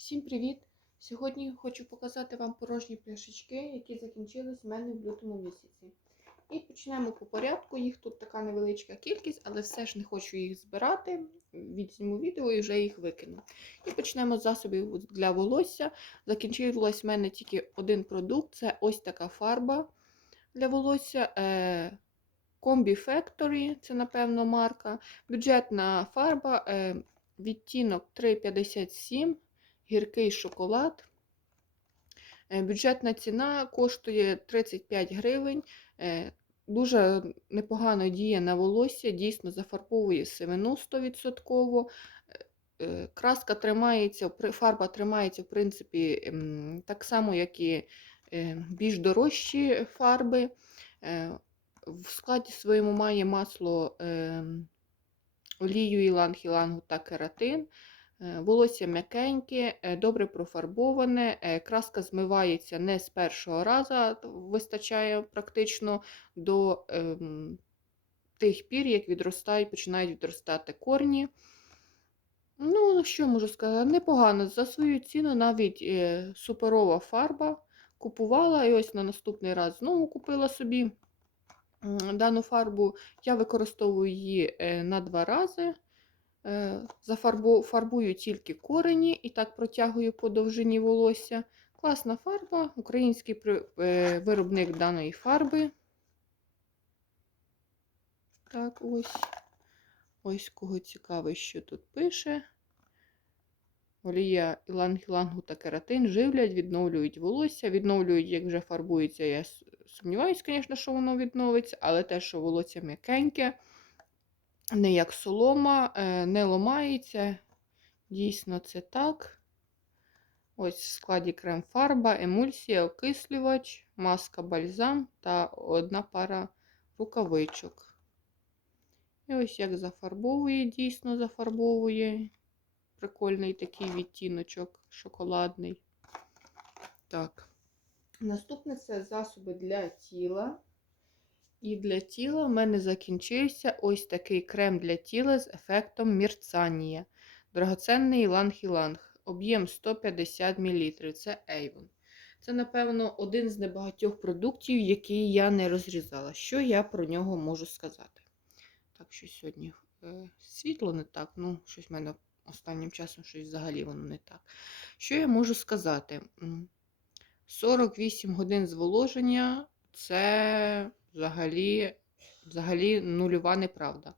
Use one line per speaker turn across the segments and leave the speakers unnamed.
Всім привіт! Сьогодні хочу показати вам порожні пляшечки, які закінчились в мене в лютому місяці. І почнемо по порядку. Їх тут така невеличка кількість, але все ж не хочу їх збирати. Відзніму відео і вже їх викину. І почнемо з засобів для волосся. Закінчилось в мене тільки один продукт це ось така фарба для волосся. Е, Combi Factory, це, напевно, марка. Бюджетна фарба, е, відтінок 3,57 гіркий шоколад. Е, Бюджетна ціна коштує 35 гривень. Е, Дуже непогано діє на волосся, дійсно зафарбовує сивину 100%. Е, Краска тримається, фарба тримається, в принципі, ем, так само, як і більш дорожчі фарби. В складі своєму має масло ем, олію іланг-ілангу та кератин. Е, Волосся м'якеньке, е, добре профарбоване, е, краска змивається не з першого разу, вистачає практично до ем, тих пір, як відростають, починають відростати корні. Ну, що можу сказати, непогано. За свою ціну навіть суперова фарба купувала, і ось на наступний раз знову купила собі дану фарбу. Я використовую її на два рази. Е, Зафарбу, фарбую тільки корені і так протягую по довжині волосся. Класна фарба, український е, виробник даної фарби. Так, ось. Ось кого цікавить, що тут пише. Олія іланг-ілангу та кератин живлять, відновлюють волосся, відновлюють, як вже фарбується. Я сумніваюся, звісно, що воно відновиться, але те, що волосся м'якеньке, не як солома, е, не ломається. Дійсно, це так. Ось в складі крем-фарба, емульсія, окислювач, маска бальзам та одна пара рукавичок. І ось як зафарбовує, дійсно зафарбовує. Прикольний такий відтіночок шоколадний. Так. Наступне це засоби для тіла. І для тіла в мене закінчився ось такий крем для тіла з ефектом мірцанія. Драгоценний іланг-іланг. Об'єм 150 мл. Це Avon. Це, напевно, один з небагатьох продуктів, які я не розрізала. Що я про нього можу сказати? Так, що сьогодні е, світло не так, ну, щось в мене останнім часом щось взагалі воно не так. Що я можу сказати? 48 годин зволоження це взагалі, взагалі нульова неправда.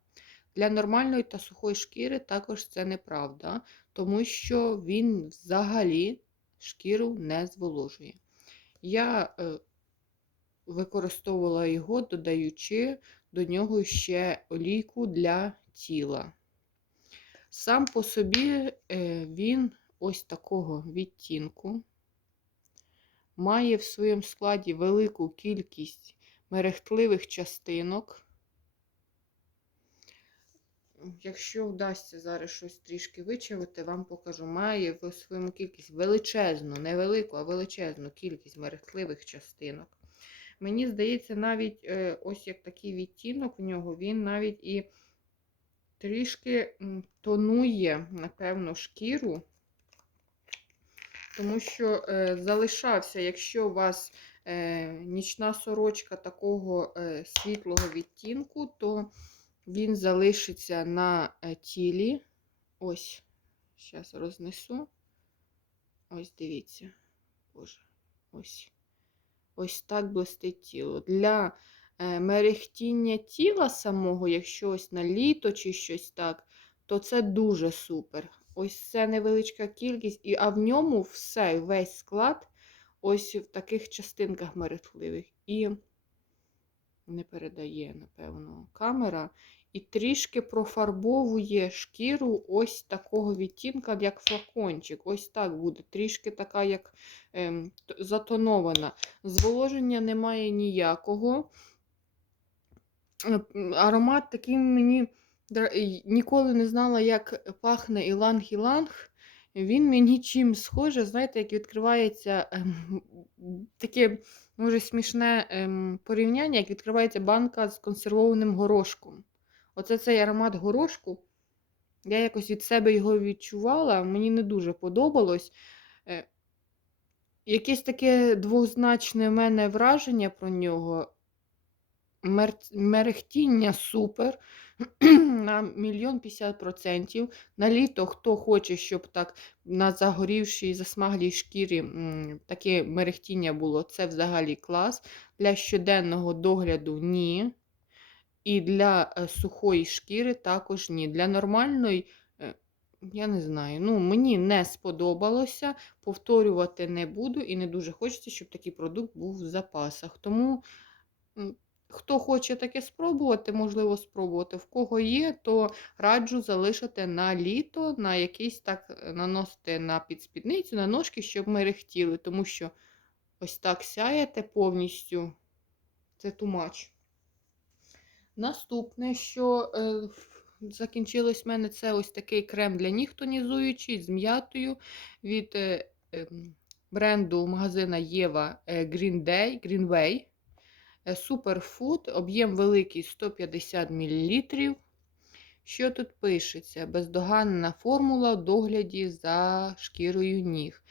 Для нормальної та сухої шкіри також це неправда, тому що він взагалі шкіру не зволожує. Я е, використовувала його, додаючи до нього ще олійку для тіла. Сам по собі е, він ось такого відтінку. Має в своєму складі велику кількість мерехтливих частинок. Якщо вдасться зараз щось трішки вичавити, вам покажу. Має в своєму кількість величезну, не велику, а величезну кількість мерехтливих частинок. Мені здається, навіть е, ось як такий відтінок в нього, він навіть і трішки тонує, напевно, шкіру. Тому що е, залишався, якщо у вас нічна сорочка такого е, світлого відтінку, то він залишиться на е, тілі. Ось, зараз рознесу. Ось дивіться. Боже, ось. Ось так блистить тіло. Для е, мерехтіння тіла самого, якщо ось на літо чи щось так, то це дуже супер. Ось це невеличка кількість, і, а в ньому все, весь склад, ось в таких частинках мерехтливих. І не передає, напевно, камера. І трішки профарбовує шкіру ось такого відтінка, як флакончик. Ось так буде. Трішки така, як ем, затонована. Зволоження немає ніякого. Е, Аромат такий мені ніколи не знала, як пахне іланг-іланг. Він мені чим схоже, знаєте, як відкривається ем, таке, може, смішне ем, порівняння, як відкривається банка з консервованим горошком. Оце цей аромат горошку. Я якось від себе його відчувала, мені не дуже подобалось. Е, Якесь таке двозначне в мене враження про нього. Мер... Мерехтіння супер. На мільйон п'ятдесят процентів. На літо, хто хоче, щоб так на загорівшій, засмаглій шкірі таке мерехтіння було, це взагалі клас. Для щоденного догляду ні. І для е, сухої шкіри також ні. Для нормальної, е, я не знаю, ну, мені не сподобалося, повторювати не буду і не дуже хочеться, щоб такий продукт був в запасах. Тому, хто хоче таке спробувати, можливо, спробувати. В кого є, то раджу залишити на літо, на якийсь так е, наносити на підспідницю, на ножки, щоб мерехтіли, тому що ось так сяєте повністю. Це тумач. Наступне, що е, закінчилось в мене, це ось такий крем для ніг тонізуючий з м'ятою від е, ем, бренду магазина Єва е, Green Day, Greenway. Е, Суперфуд, об'єм великий 150 мл. Що тут пишеться? Бездоганна формула в догляді за шкірою ніг.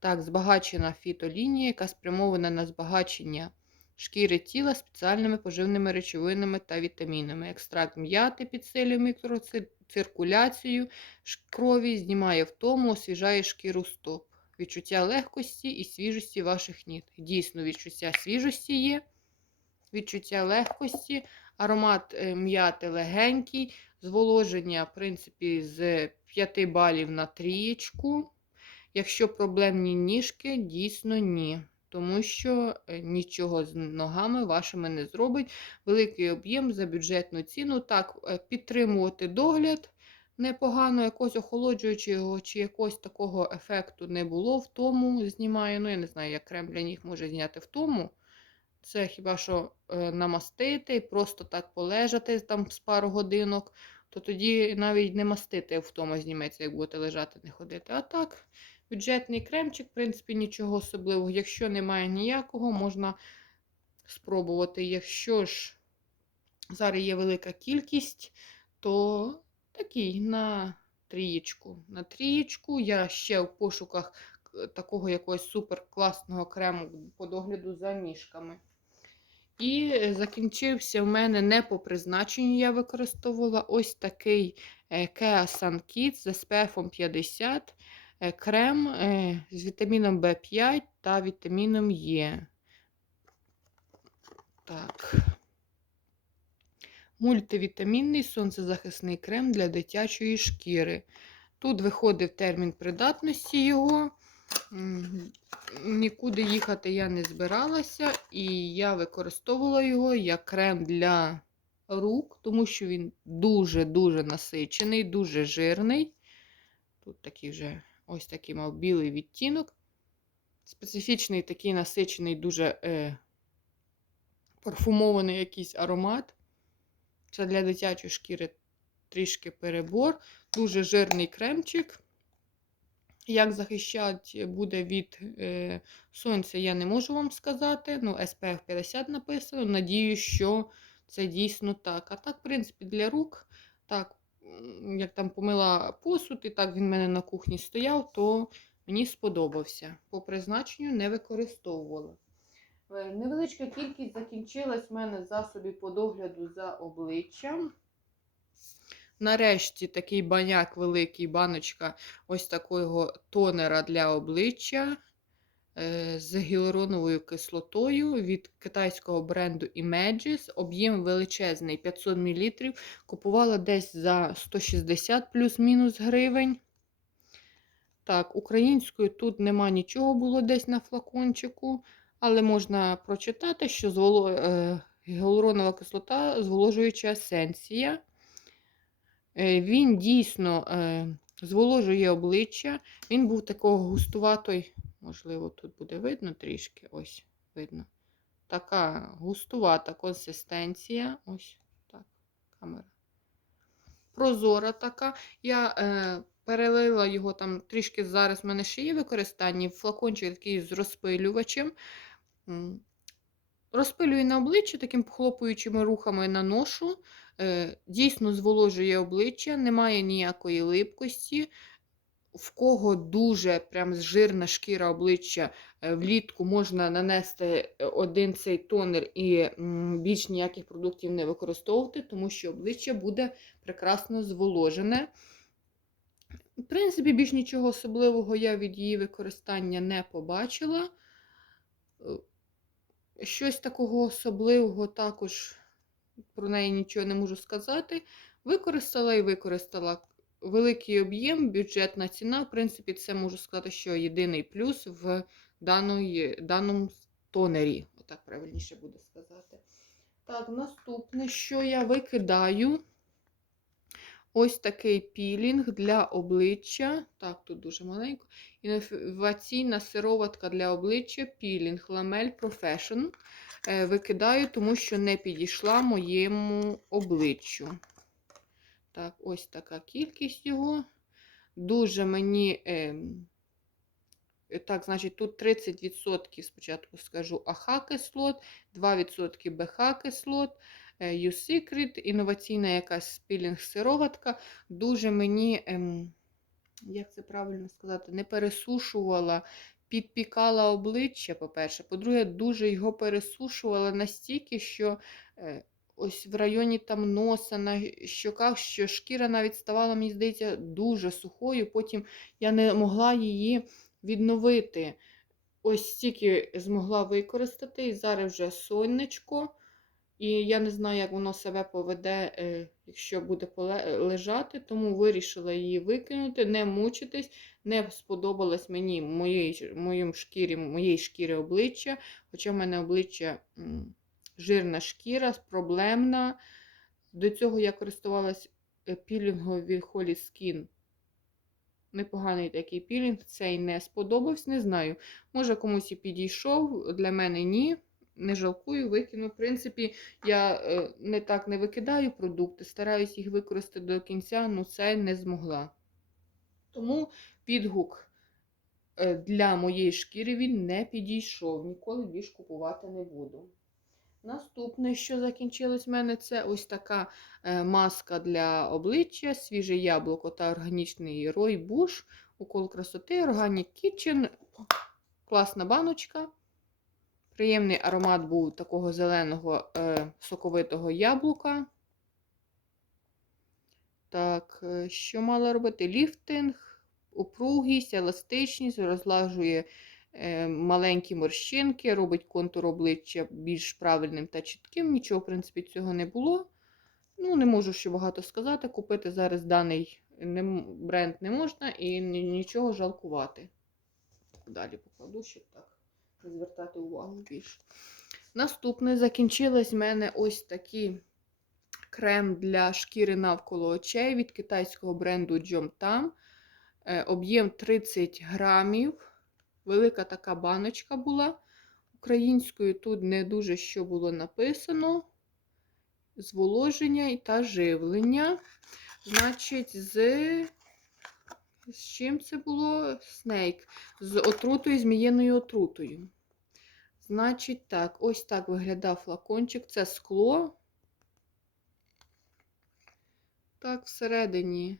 Так, збагачена фітолінія, яка спрямована на збагачення шкіри тіла спеціальними поживними речовинами та вітамінами. Екстракт м'яти підсилює мікроциркуляцію крові, знімає втому, освіжає шкіру стоп. Відчуття легкості і свіжості ваших ніг. Дійсно, відчуття свіжості є, відчуття легкості, аромат е, м'яти легенький, зволоження, в принципі, з 5 балів на трієчку. Якщо проблемні ніжки, дійсно ні тому що е, нічого з ногами вашими не зробить. Великий об'єм за бюджетну ціну. Так, е, підтримувати догляд непогано, якогось охолоджуючого чи якогось такого ефекту не було в тому. Знімаю. Ну, я не знаю, як крем для ніг може зняти в тому. Це хіба що е, намастити і просто так полежати там з пару годинок, то тоді навіть не мастити втома зніметься, як будете лежати, не ходити. А так, Бюджетний кремчик, в принципі, нічого особливого. Якщо немає ніякого, можна спробувати. Якщо ж зараз є велика кількість, то такий на трієчку. На трієчку я ще в пошуках е, такого якогось супер класного крему по догляду за ніжками. І закінчився в мене не по призначенню, я використовувала ось такий е, Kea Sun Kids з SPF 50. Е, крем е, з вітаміном В5 та вітаміном Е. Так. Мультивітамінний сонцезахисний крем для дитячої шкіри. Тут виходив термін придатності його. Нікуди їхати я не збиралася, і я використовувала його як крем для рук, тому що він дуже-дуже насичений, дуже жирний. Тут такий вже Ось такий мав білий відтінок. Специфічний такий насичений, дуже е, парфумований якийсь аромат. Це для дитячої шкіри трішки перебор. Дуже жирний кремчик. Як захищати буде від е, сонця, я не можу вам сказати. Ну, SPF 50 написано. Надію, що це дійсно так. А так, в принципі, для рук, так, як там помила посуд, і так він в мене на кухні стояв, то мені сподобався. По призначенню не використовувала. Е, невеличка кількість закінчилась в мене засобів по догляду за обличчям. Нарешті такий баняк великий баночка ось такого тонера для обличчя. Е, з гіалуроновою кислотою від китайського бренду Images. Об'єм величезний 500 мл. Купувала десь за 160 плюс-мінус гривень. Так, українською тут нема нічого було десь на флакончику, але можна прочитати, що зволо... е, гіалуронова кислота зволожуюча есенція. Е, він дійсно е, зволожує обличчя. Він був такого густуватий Можливо, тут буде видно трішки, ось видно. Така густувата консистенція. Ось так, камера. Прозора така. Я е, перелила його там трішки зараз в мене ще є використання. Флакончик такий з розпилювачем. Розпилюю на обличчя таким похлопуючими рухами наношу. Е, дійсно зволожує обличчя, немає ніякої липкості. В кого дуже прям жирна шкіра обличчя, е, влітку можна нанести е, один цей тонер і більш ніяких продуктів не використовувати, тому що обличчя буде прекрасно зволожене. В принципі, більш нічого особливого я від її використання не побачила. Щось такого особливого також про неї нічого не можу сказати. Використала і використала великий об'єм, бюджетна ціна. В принципі, це можу сказати, що єдиний плюс в даної, даному тонері. Отак правильніше буде сказати. Так, наступне, що я викидаю. Ось такий пілінг для обличчя. Так, тут дуже маленько. Інноваційна сироватка для обличчя пілінг Lamel Profession. Е, Викидаю, тому що не підійшла моєму обличчю. Так, ось така кількість його. Дуже мені. Е, так, значить, тут 30% спочатку скажу АХ кислот, 2% БХ кислот. U-Secret, інноваційна якась пілінг-сироватка. Дуже мені, ем, як це правильно сказати, не пересушувала, підпікала обличчя, по-перше. По-друге, дуже його пересушувала настільки, що е, ось в районі там носа, на щоках, що шкіра навіть ставала, мені здається, дуже сухою. Потім я не могла її відновити. Ось стільки змогла використати, і зараз вже сонечко. І я не знаю, як воно себе поведе, е, якщо буде лежати, тому вирішила її викинути, не мучитись. Не сподобалось мені моєї, ж- моїм шкірі, моєї шкіри обличчя. Хоча в мене обличчя жирна шкіра, проблемна. До цього я користувалась е, пілінгом Holy Skin. Непоганий такий пілінг, цей не сподобався, не знаю. Може комусь і підійшов, для мене ні не жалкую, викину. В принципі, я е, не так не викидаю продукти, стараюсь їх використати до кінця, але це не змогла. Тому відгук е, для моєї шкіри він не підійшов. Ніколи більш купувати не буду. Наступне, що закінчилось в мене, це ось така е, маска для обличчя, свіже яблуко та органічний ройбуш, укол красоти, Organic Kitchen. Класна баночка. Приємний аромат був такого зеленого е, соковитого яблука. Так, е, що мала робити? Ліфтинг, упругість, еластичність, розлажує е, маленькі морщинки, робить контур обличчя більш правильним та чітким. Нічого, в принципі, цього не було. Ну, не можу ще багато сказати. Купити зараз даний не, бренд не можна і нічого жалкувати. Далі покладу, щоб так звертати увагу більше. Наступне закінчилось в мене ось такий крем для шкіри навколо очей від китайського бренду Jomtam. Е, Об'єм 30 грамів. Велика така баночка була. Українською тут не дуже що було написано. Зволоження та живлення. Значить, з. З чим це було? Снейк. З отрутою, змієною отрутою. Значить, так, ось так виглядав флакончик. Це скло. Так, всередині.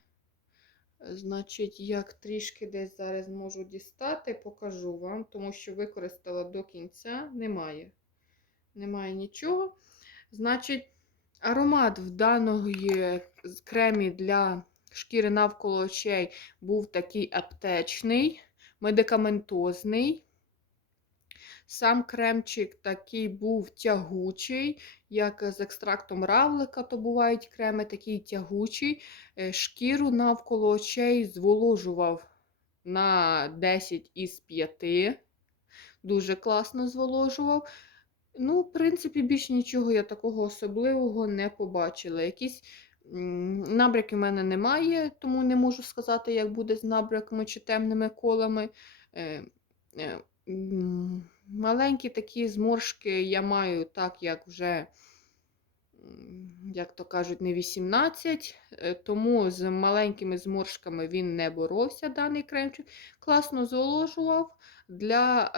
Значить, як трішки десь зараз можу дістати, покажу вам, тому що використала до кінця. Немає. Немає нічого. Значить, аромат в даної кремі для шкіри навколо очей був такий аптечний, медикаментозний. Сам кремчик такий був тягучий, як з екстрактом равлика, то бувають креми такий тягучий. Е, Шкіру навколо очей зволожував на 10 із 5. Дуже класно зволожував. Ну, в принципі, більш нічого я такого особливого не побачила. Якісь м, набряки в мене немає, тому не можу сказати, як буде з набряками чи темними колами. Е, е, Маленькі такі зморшки я маю так, як вже, як то кажуть, не 18, е, тому з маленькими зморшками він не боровся, даний кремчик. Класно зволожував. Для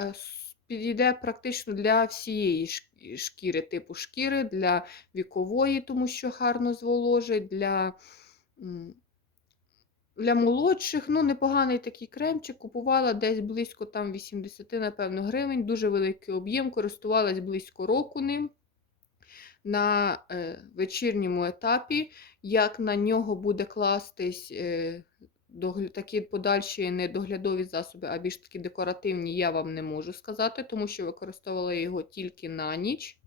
підійде практично для всієї шк- шкіри, типу шкіри, для вікової, тому що гарно зволожить, для, для молодших. Ну, непоганий такий кремчик. Купувала десь близько там 80, напевно, гривень. Дуже великий об'єм, користувалась близько року ним. На е, вечірньому етапі, як на нього буде кластись е, такі подальші не доглядові засоби, а більш такі декоративні, я вам не можу сказати, тому що використовувала його тільки на ніч.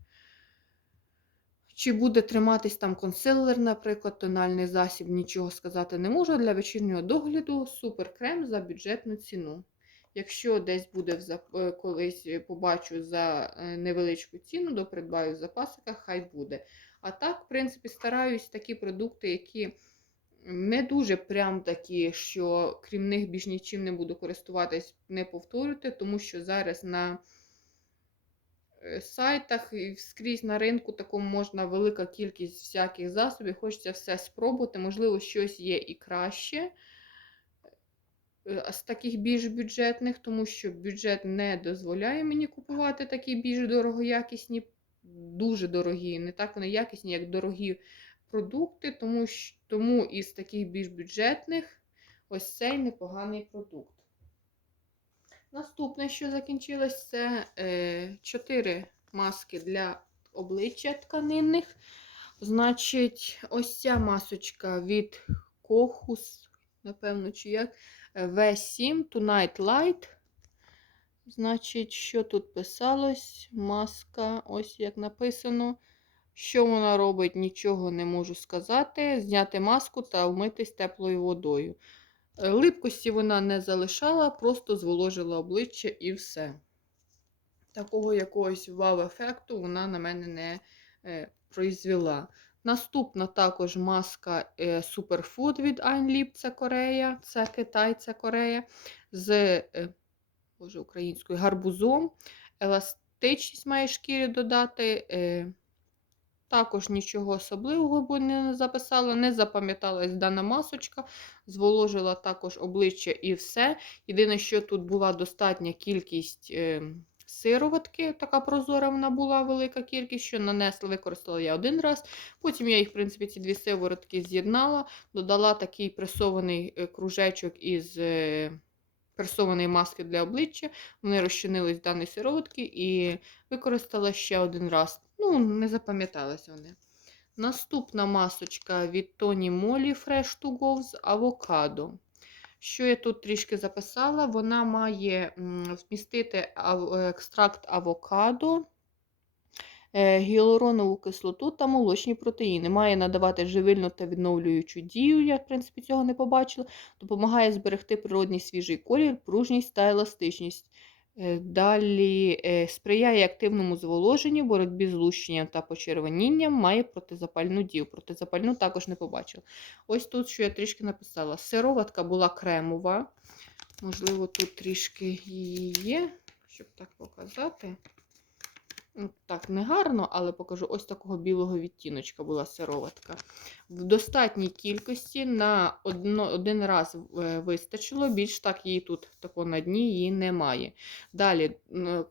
Чи буде триматись там консилер, наприклад, тональний засіб, нічого сказати не можу. Для вечірнього догляду супер крем за бюджетну ціну. Якщо десь буде е, колись е, побачу за е, невеличку ціну, то придбаю в запасиках, хай буде. А так, в принципі, стараюсь такі продукти, які не дуже прям такі, що крім них більш нічим не буду користуватись, не повторювати, тому що зараз на е, сайтах і скрізь на ринку такому можна велика кількість всяких засобів. Хочеться все спробувати. Можливо, щось є і краще е, з таких більш бюджетних, тому що бюджет не дозволяє мені купувати такі більш дорогоякісні, дуже дорогі, не так вони якісні, як дорогі продукти, тому, тому із таких більш бюджетних ось цей непоганий продукт. Наступне, що закінчилось, це е, 4 маски для обличчя тканинних. Значить, ось ця масочка від Кохус, напевно, чи як. е, V7 Tonight Light. Значить, що тут писалось? Маска, ось як написано. Що вона робить, нічого не можу сказати. Зняти маску та вмитись теплою водою. Е, Липкості вона не залишала, просто зволожила обличчя і все. Такого якогось вау-ефекту вона на мене не е, произвела. Наступна також маска е, Superfood від Einlip, це Корея, це Китай, це Корея, з е, боже, українською гарбузом. Еластичність має шкірі додати. Е, також нічого особливого бо не записала, не запам'яталась дана масочка, зволожила також обличчя і все. Єдине, що тут була достатня кількість е, сироватки, така прозора вона була велика кількість, що нанесла, використала я один раз. Потім я їх, в принципі, ці дві сиворотки з'єднала, додала такий пресований е, кружечок із пресованої маски для обличчя. Вони розчинились в даній сироватки і використала ще один раз. Ну, не запам'яталися вони. Наступна масочка від Tony Moly Fresh to Go з авокадо. Що я тут трішки записала? Вона має вмістити екстракт авокадо, гіалуронову кислоту та молочні протеїни. Має надавати живильну та відновлюючу дію, я, в принципі, цього не побачила. Допомагає зберегти природний свіжий колір, пружність та еластичність. Е, Далі е, сприяє активному зволоженню, боротьбі з лущенням та почервонінням, має протизапальну дію. Протизапальну також не побачила. Ось тут, що я трішки написала. Сироватка була кремова. Можливо, тут трішки її є, щоб так показати. Так, не гарно, але покажу. Ось такого білого відтіночка була сироватка. В достатній кількості на одно, один раз е, вистачило, більш так її тут тако на дні її немає. Далі,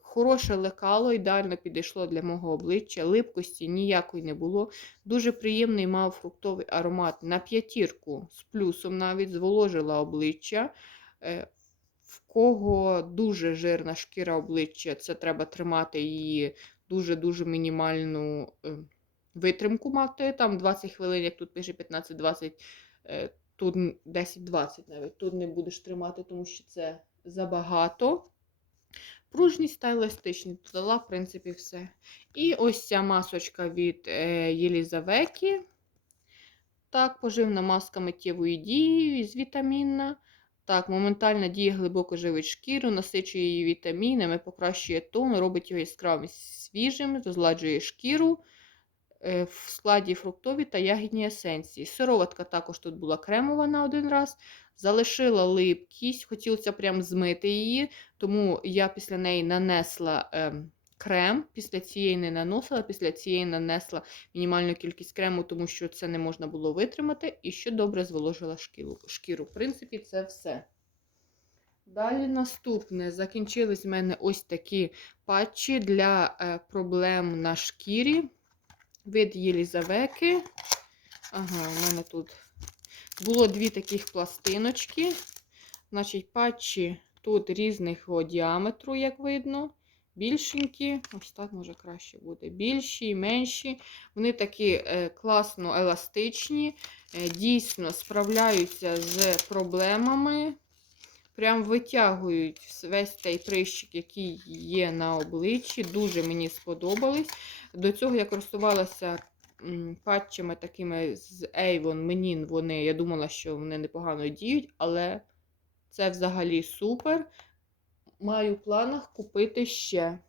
хороше лекало, ідеально підійшло для мого обличчя, липкості ніякої не було. Дуже приємний мав фруктовий аромат. На п'ятірку з плюсом навіть зволожила обличчя. Е, В кого дуже жирна шкіра обличчя, це треба тримати її дуже-дуже мінімальну е, витримку мати. Там 20 хвилин, як тут пише 15-20, е, тут 10-20 навіть. Тут не будеш тримати, тому що це забагато. Пружність та еластичність додала, в принципі, все. І ось ця масочка від е, Єлізаветі. Так, поживна маска миттєвої дії, з вітамінна. Так, моментальна дія глибоко живить шкіру, насичує її вітамінами, покращує тон, робить його яскравим свіжим, розладжує шкіру е, в складі фруктові та ягідні есенції. Сироватка також тут була кремова на один раз. Залишила липкість, хотілося прям змити її, тому я після неї нанесла ем, крем. Після цієї не наносила, після цієї нанесла мінімальну кількість крему, тому що це не можна було витримати, і ще добре зволожила шкіру. В принципі, це все. Далі наступне. Закінчились в мене ось такі патчі для е, проблем на шкірі від Єлізавети. Ага, у мене тут було дві таких пластиночки. Значить, патчі тут різного діаметру, як видно. Більшенькі, ось так може краще буде. Більші і менші. Вони такі е, класно еластичні, е, дійсно справляються з проблемами. Прям витягують весь цей прищик, який є на обличчі. Дуже мені сподобались. До цього я користувалася патчами такими з Avon. Мені вони, я думала, що вони непогано діють, але це взагалі супер. Маю в планах купити ще.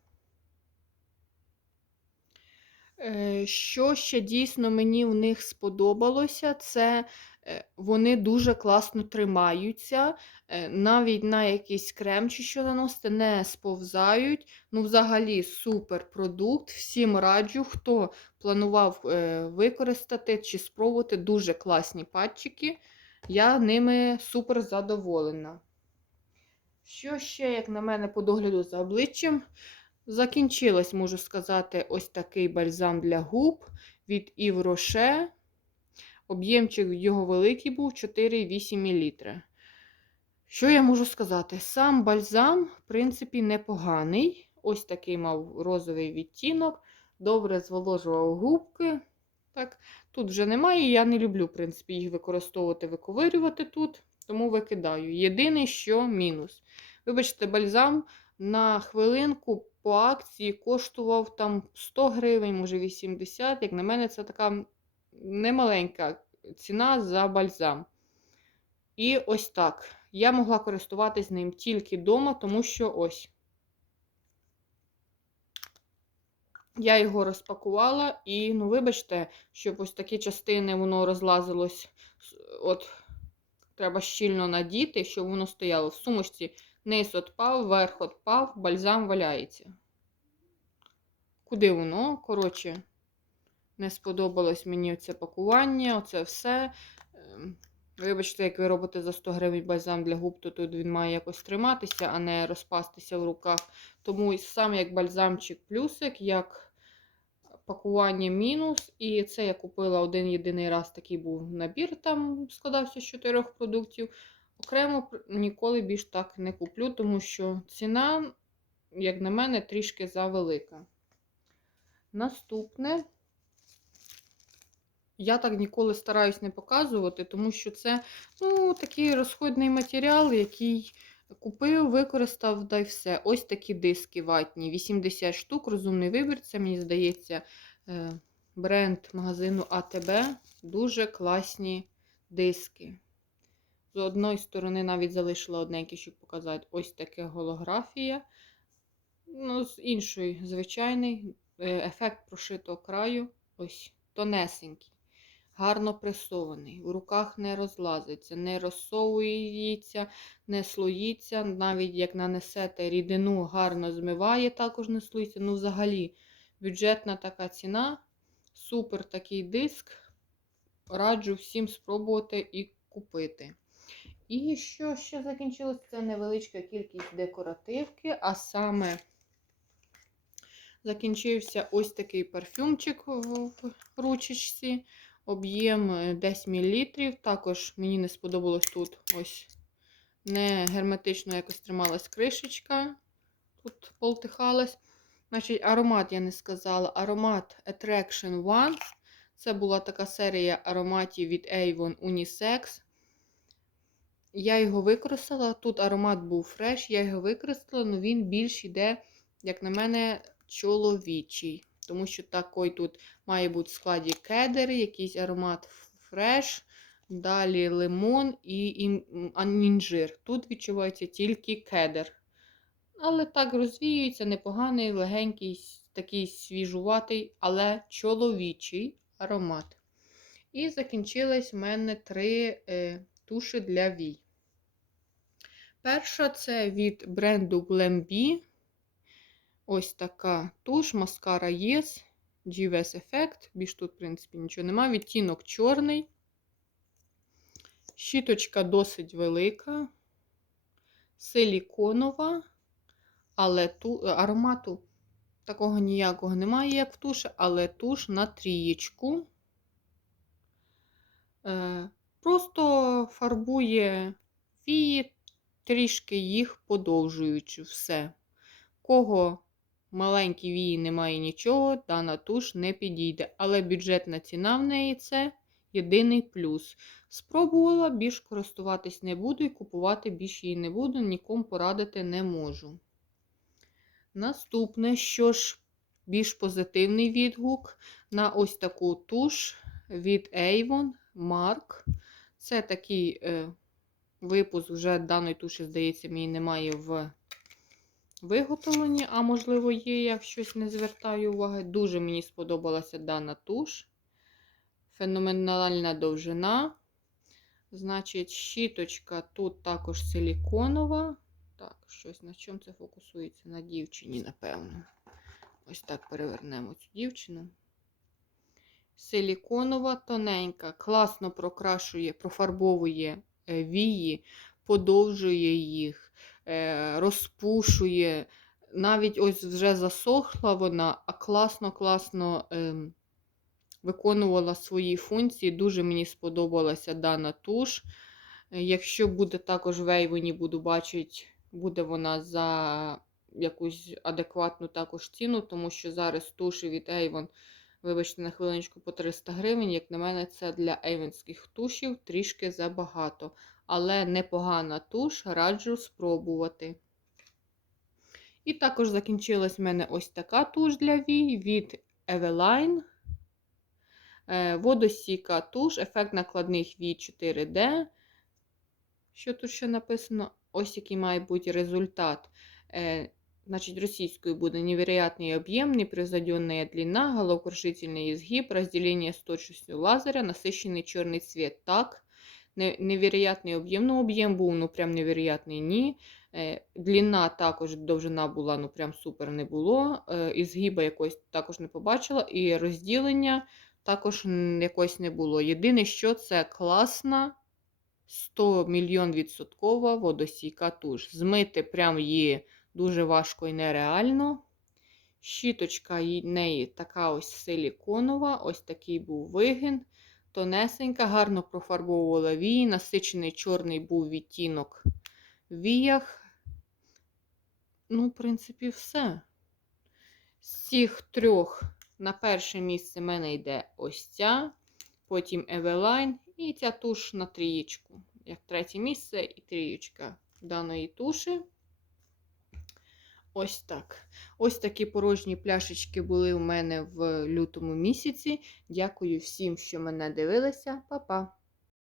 Е, Що ще дійсно мені в них сподобалося, це е, вони дуже класно тримаються. Е, Навіть на якийсь крем чи що наносити, не сповзають. Ну, взагалі, супер продукт. Всім раджу, хто планував використати чи спробувати дуже класні патчики. Я ними супер задоволена. Що ще, як на мене, по догляду за обличчям? Закінчилось, можу сказати, ось такий бальзам для губ від Yves Rocher. Об'ємчик його великий був 4,8 мл. Що я можу сказати? Сам бальзам, в принципі, непоганий. Ось такий мав розовий відтінок, добре зволожував губки. Так, Тут вже немає, я не люблю, в принципі, їх використовувати, виковирювати тут, тому викидаю. Єдине, що мінус. Вибачте, бальзам на хвилинку по акції коштував там 100 гривень, може 80. Як на мене, це така немаленька ціна за бальзам. І ось так. Я могла користуватись ним тільки вдома, тому що ось. Я його розпакувала, і, ну, вибачте, щоб ось такі частини воно розлазилось. От, треба щільно надіти, щоб воно стояло в сумочці. Низ отпав, верх отпав, бальзам валяється. Куди воно? Коротше, не сподобалось мені це пакування, оце все. Ем, Вибачте, як ви робите за 100 гривень бальзам для губ, то тут він має якось триматися, а не розпастися в руках. Тому сам як бальзамчик плюсик, як пакування мінус. І це я купила один єдиний раз такий був набір, там складався з чотирьох продуктів. Окремо ніколи більш так не куплю, тому що ціна, як на мене, трішки завелика. Наступне. Я так ніколи стараюсь не показувати, тому що це ну, такий розходний матеріал, який купив, використав, да й все. Ось такі диски ватні. 80 штук, розумний вибір. Це, мені здається, е, бренд магазину АТБ. Дуже класні диски. З одної сторони, навіть залишила одненький, щоб показати, ось таке голографія. Ну, з іншої, звичайний е, ефект прошитого краю. Ось тонесенький гарно пресований. В руках не розлазиться, не розсовується, не слоїться. Навіть як нанесете рідину, гарно змиває, також не слоїться. Ну, взагалі, бюджетна така ціна. Супер такий диск. Раджу всім спробувати і купити. І що ще закінчилось? Це невеличка кількість декоративки, а саме закінчився ось такий парфюмчик в ручечці об'єм 10 мл. Також мені не сподобалось тут ось не герметично якось трималась кришечка. Тут полтихалась. Значить, аромат я не сказала. Аромат Attraction One. Це була така серія ароматів від Avon Unisex. Я його використала. Тут аромат був фреш, я його використала, але він більш йде, як на мене, чоловічий. Тому що такий тут має бути в складі кедр, якийсь аромат фреш, далі лимон і інжир. Тут відчувається тільки кедр. Але так розвіюється непоганий, легенький, такий свіжуватий, але чоловічий аромат. І закінчились в мене три е, туші для вій. Перша це від бренду Glambi. Ось така туш, маскара Yes, GVS Effect. Більш тут, в принципі, нічого немає. Відтінок чорний. Щіточка досить велика. силіконова, але ту, аромату такого ніякого немає, як в туші, але туш на трієчку. Е, Просто фарбує вії, трішки їх подовжуючи все. Кого маленькі вії немає нічого, дана туш не підійде. Але бюджетна ціна в неї це єдиний плюс. Спробувала, більш користуватись не буду і купувати більш її не буду, нікому порадити не можу. Наступне, що ж, більш позитивний відгук на ось таку туш від Avon Mark. Це такий е, випуск вже даної туші, здається, мені немає в виготовленні, а можливо, є, я щось не звертаю уваги. Дуже мені сподобалася дана туш. Феноменальна довжина. Значить, щіточка тут також силіконова. Так, щось на чому це фокусується? На дівчині, напевно. Ось так перевернемо цю дівчину. Силіконова, тоненька, класно прокрашує, профарбовує е, вії, подовжує їх, розпушує. Навіть ось вже засохла вона, а класно-класно ем, виконувала свої функції. Дуже мені сподобалася дана туш. Е, Якщо буде також в Ейвоні, буду бачити, буде вона за якусь адекватну також ціну, тому що зараз туші від Avon, вибачте, на хвилиночку по 300 гривень. Як на мене, це для ейвенських тушів трішки забагато Але непогана туш, раджу спробувати. І також закінчилась в мене ось така туш для вій від Eveline. Е, Водосіка туш, ефект накладних вій 4D. Що тут ще написано? Ось який має бути результат. Е, Значит, російською буде невероятный объем, непревзойденная длина, головокрушительный изгиб, разделение с точностью лазера, насыщенный черный цвет. Так, не- невероятний об'єм. Ну, об'єм був ну прям невероятний, ні. Е, длина також, довжина була, ну прям супер не було. Е, і згиба якось також не побачила. І розділення також якось не було. Єдине, що це класна 100 мільйон відсоткова водостійка туш. Змити прям її дуже важко і нереально. Щіточка неї така ось силіконова, ось такий був вигин. Тонесенька, гарно профарбовувала вії, насичений чорний був відтінок в віях. Ну, в принципі, все. З цих трьох на перше місце в мене йде ось ця, потім Eveline і ця туш на трієчку. Як третє місце і трієчка даної туші. Ось так. Ось такі порожні пляшечки були у мене в лютому місяці. Дякую всім, що мене дивилися. Па-па!